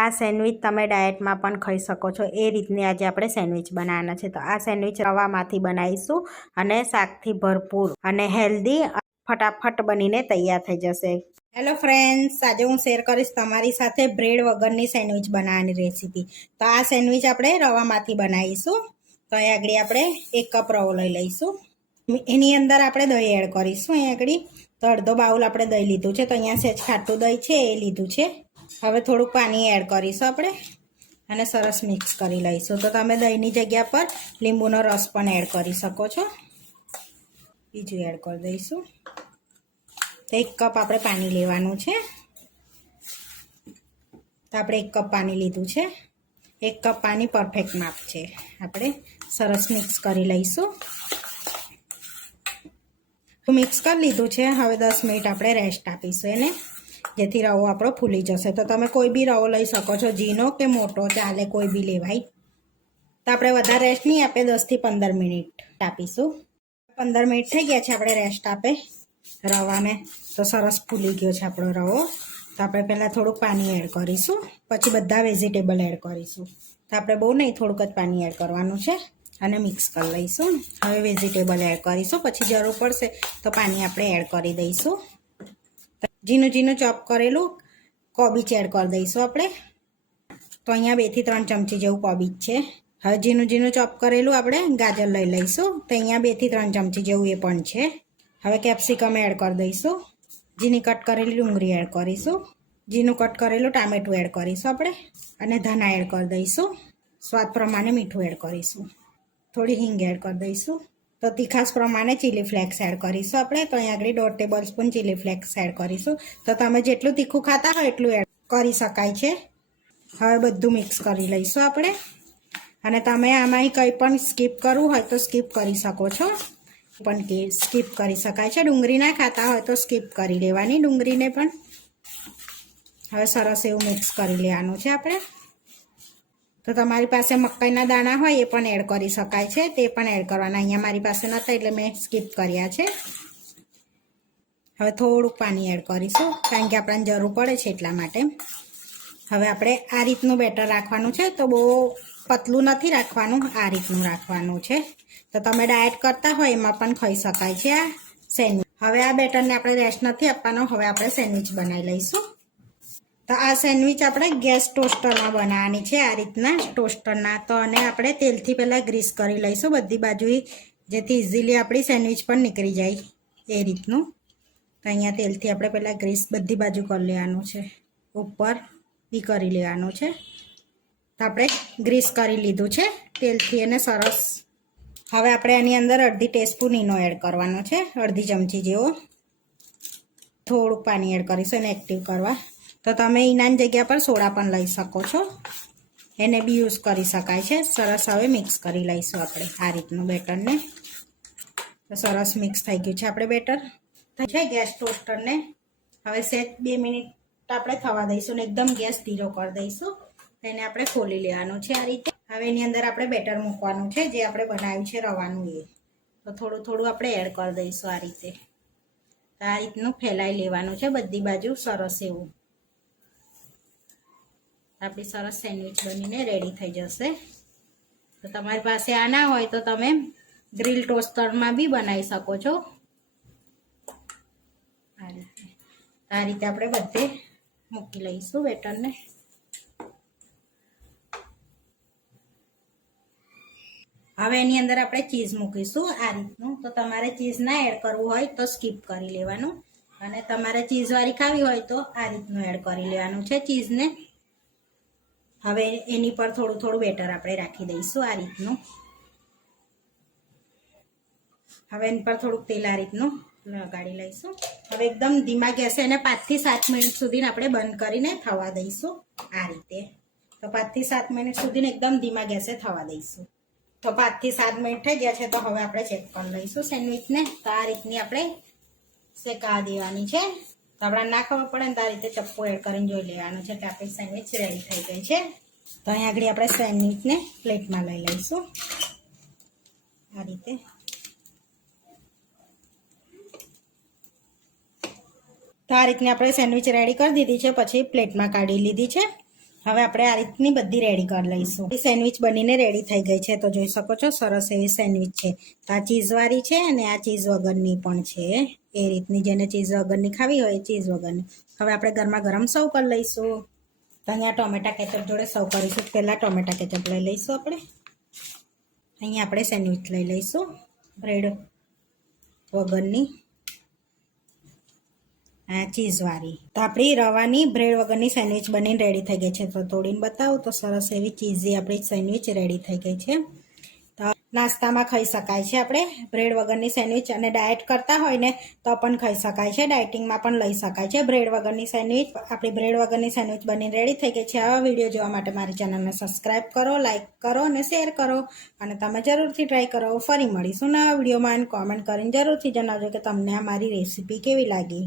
આ સેન્ડવિચ તમે ડાયટમાં પણ ખાઈ શકો છો એ રીતની આજે આપણે સેન્ડવિચ બનાવવાના છે. તો આ સેન્ડવિચ રવામાંથી બનાવીશું અને શાકથી ભરપૂર અને હેલ્ધી ફટાફટ બનીને તૈયાર થઈ જશે. હેલો ફ્રેન્ડ્સ, આજે હું શેર કરીશ તમારી સાથે બ્રેડ વગરની સેન્ડવિચ બનાવવાની રેસીપી. તો આ સેન્ડવિચ આપણે રવામાંથી બનાવીશું. તો અહીં આગળ આપણે 1 કપ રવો લઈ લઈશું. એની અંદર આપણે દહીં એડ કરીશું. અહીં આગળ તો અડધો બાઉલ આપણે દહીં લીધું છે. તો અહીંયા સહેજ ખાટું દહીં છે એ લીધું છે. હવે થોડુંક પાણી એડ કરીશું આપણે અને સરસ મિક્સ કરી લઈશું. તો તમે દહીંની જગ્યા પર લીંબુનો રસ પણ એડ કરી શકો છો. બીજું એડ કરી દઈશું. તો 1 કપ આપણે પાણી લેવાનું છે. તો આપણે 1 કપ પાણી લીધું છે. 1 કપ પાણી પરફેક્ટ માપ છે. આપણે સરસ મિક્સ કરી લઈશું. તો મિક્સ કરી લીધું છે. હવે 10 મિનિટ આપણે રેસ્ટ આપીશું એને, જેથી રવો આપણો ફૂલી જશે. તો તમે કોઈ બી રવો લઈ શકો છો, ઝીણો કે મોટો ચાલે, કોઈ બી લેવાય. તો આપણે વધારે રેસ્ટ નહીં આપે, 10 થી 15 મિનિટ આપીશું. 15 મિનિટ થઈ ગયા છે આપણે રેસ્ટ આપે રવાને. તો સરસ ફૂલી ગયો છે આપણો રવો. તો આપણે પહેલાં થોડુંક પાણી એડ કરીશું, પછી બધા વેજીટેબલ એડ કરીશું. તો આપણે બહુ નહીં, થોડુંક જ પાણી એડ કરવાનું છે અને મિક્સ કરી લઈશું. હવે વેજીટેબલ એડ કરીશું, પછી જરૂર પડશે તો પાણી આપણે એડ કરી દઈશું. ઝીણું ઝીણું ચોપ કરેલું કોબીજ એડ કરી દઈશું આપણે. તો અહીંયા 2 થી 3 ચમચી જેવું કોબીજ છે. હવે ઝીણું ઝીણું ચોપ કરેલું આપણે ગાજર લઈ લઈશું. તો અહીંયા 2 થી 3 ચમચી જેવું એ પણ છે. હવે કેપ્સિકમ એડ કરી દઈશું. ઝીણી કટ કરેલી ડુંગળી એડ કરીશું. ઝીણું કટ કરેલું ટામેટું એડ કરીશું આપણે. અને ધાણા એડ કરી દઈશું. સ્વાદ પ્રમાણે મીઠું એડ કરીશું. થોડી હિંગ એડ કરી દઈશું. તો તીખાસ પ્રમાણે ચીલી ફ્લેક્સ એડ કરીશું આપણે. તો અહીં આગળ 1.5 tablespoon chilli flakes add કરીશું. તો તમે જેટલું તીખું ખાતા હોય એટલું એડ કરી શકાય છે. હવે બધું મિક્સ કરી લઈશું આપણે. અને તમે આમાં કંઈ પણ સ્કીપ કરવું હોય તો સ્કીપ કરી શકો છો, પણ કે સ્કીપ કરી શકાય છે. ડુંગળી ના ખાતા હોય તો સ્કીપ કરી લેવાની ડુંગળીને પણ. હવે સરસ એવું મિક્સ કરી લેવાનું છે આપણે. તો તમારી પાસે મકાઈના દાણા હોય એ પણ એડ કરી શકાય છે, તે પણ એડ કરવાના. અહીંયા મારી પાસે નહોતા એટલે મેં સ્કીપ કર્યા છે. હવે થોડુંક પાણી એડ કરીશું, કારણ કે આપણને જરૂર પડે છે એટલા માટે. હવે આપણે આ રીતનું બેટર રાખવાનું છે. તો બહુ પતલું નથી રાખવાનું, આ રીતનું રાખવાનું છે. તો તમે ડાયટ કરતા હોય એમાં પણ ખાઈ શકાય છે આ સેન્ડવિચ. હવે આ બેટરને આપણે રેસ્ટ નથી આપવાનો. હવે આપણે સેન્ડવિચ બનાવી લઈશું. તો આ સેન્ડવિચ આપણે ગેસ ટોસ્ટરમાં બનાવવાની છે, આ રીતના ટોસ્ટરના. તો અને આપણે તેલથી પહેલાં ગ્રીસ કરી લઈશું બધી બાજુ, જેથી ઇઝીલી આપણી સેન્ડવિચ પણ નીકળી જાય એ રીતનું. તો અહીંયા તેલથી આપણે પહેલાં ગ્રીસ બધી બાજુ કરી લેવાનું છે, ઉપર બી કરી લેવાનું છે. તો આપણે ગ્રીસ કરી લીધું છે તેલથી એને સરસ. હવે આપણે આની અંદર અડધી ટીસ્પૂન ઈનો એડ કરવાનો છે, અડધી ચમચી જેવો. થોડુંક પાણી એડ કરીશું એને એક્ટિવ કરવા. તો તમે ઈનાની જગ્યા પર સોડા પણ લઈ શકો છો, એને બી યુઝ કરી શકાય છે. સરસ હવે મિક્સ કરી લઈશું આપણે આ રીતનું બેટરને. તો સરસ મિક્સ થઈ ગયું છે આપણે બેટર છે ગેસ ટોસ્ટરને. હવે સહેજ 2 મિનિટ આપણે થવા દઈશું ને એકદમ ગેસ ધીરો કરી દઈશું. એને આપણે ખોલી લેવાનું છે આ રીતે. હવે એની અંદર આપણે બેટર મૂકવાનું છે જે આપણે બનાવ્યું છે રવાનું એ. તો થોડું થોડું આપણે એડ કરી દઈશું આ રીતે. તો આ રીતનું ફેલાઈ લેવાનું છે બધી બાજુ સરસ એવું. આપણી સરસ સેન્ડવિચ બનીને રેડી થઈ જશે. તો તમારી પાસે આ ના હોય તો તમે ગ્રીલ ટોસ્ટરમાં બી બનાવી શકો છો આ રીતે. આ રીતે આપણે બધે મૂકી લઈશું બેટરને. હવે એની અંદર આપણે ચીઝ મૂકીશું આ રીતનું. તો તમારે ચીઝ ના એડ કરવું હોય તો સ્કીપ કરી લેવાનું, અને તમારે ચીઝવાળી ખાવી હોય તો આ રીતનું એડ કરી લેવાનું છે ચીઝને. હવે એની પર થોડું થોડું બેટર આપણે રાખી દઈશું આ રીતનું. હવે એની પર થોડુંક તેલ આ રીતનું લગાડી લઈશું. હવે એકદમ ધીમા ગેસે એને 5 થી 7 મિનિટ સુધી આપણે બંધ કરીને થવા દઈશું આ રીતે. તો 5 થી 7 મિનિટ સુધી એકદમ ધીમા ગેસે થવા દઈશું. તો 5 થી 7 મિનિટ થઈ ગયા છે. તો હવે આપણે ચેક કરી લઈશું સેન્ડવિચને. તો આ રીતની આપણે શેકા દેવાની છે. તો આપણે ના ખબર પડે ને તો આ રીતે ચપ્પુ એડ કરીને જોઈ લેવાનું છે કે આપણી સેન્ડવિચ રેડી થઈ ગઈ છે. તો અહીં આગળ આપણે સેન્ડવિચને પ્લેટમાં લઈ લઈશું આ રીતે. તો આ રીતની આપણે સેન્ડવિચ રેડી કરી દીધી છે, પછી પ્લેટમાં કાઢી લીધી છે. હવે આપણે આ રીતની બધી રેડી કરી લઈશું. સેન્ડવિચ બનીને રેડી થઈ ગઈ છે. તો જોઈ શકો છો સરસ એવી સેન્ડવિચ છે. તો આ ચીઝવાળી છે અને આ ચીઝ વગરની પણ છે. એ રીતની જેને ચીઝ વગરની ખાવી હોય ચીઝ વગરની. હવે આપણે ગરમા ગરમ સર્વ કરી લઈશું. તો અહીંયા ટોમેટા કેચઅપ જોડે સર્વ કરીશું. પહેલાં ટોમેટા કેચઅપ લઈ લઈશું આપણે. અહીંયા આપણે સેન્ડવિચ લઈ લઈશું બ્રેડ વગરની. આ ચીઝવાળી. તો આપણી રવાની બ્રેડ વગરની સેન્ડવિચ બનીને રેડી થઈ ગઈ છે. તો તોડીને બતાવું તો સરસ એવી ચીઝી આપણી સેન્ડવિચ રેડી થઈ ગઈ છે. તો નાસ્તામાં ખાઈ શકાય છે આપણે બ્રેડ વગરની સેન્ડવિચ. અને ડાયટ કરતા હોય ને તો પણ ખાઈ શકાય છે. ડાયટિંગમાં પણ લઈ શકાય છે બ્રેડ વગરની સેન્ડવિચ. આપણી બ્રેડ વગરની સેન્ડવિચ બનીને રેડી થઈ ગઈ છે. આવા વિડીયો જોવા માટે મારી ચેનલને સબસ્ક્રાઈબ કરો, લાઇક કરો અને શેર કરો. અને તમે જરૂરથી ટ્રાય કરો. ફરી મળીશું નવા વિડીયોમાં. અને કોમેન્ટ કરીને જરૂરથી જણાવજો કે તમને આ મારી રેસીપી કેવી લાગી.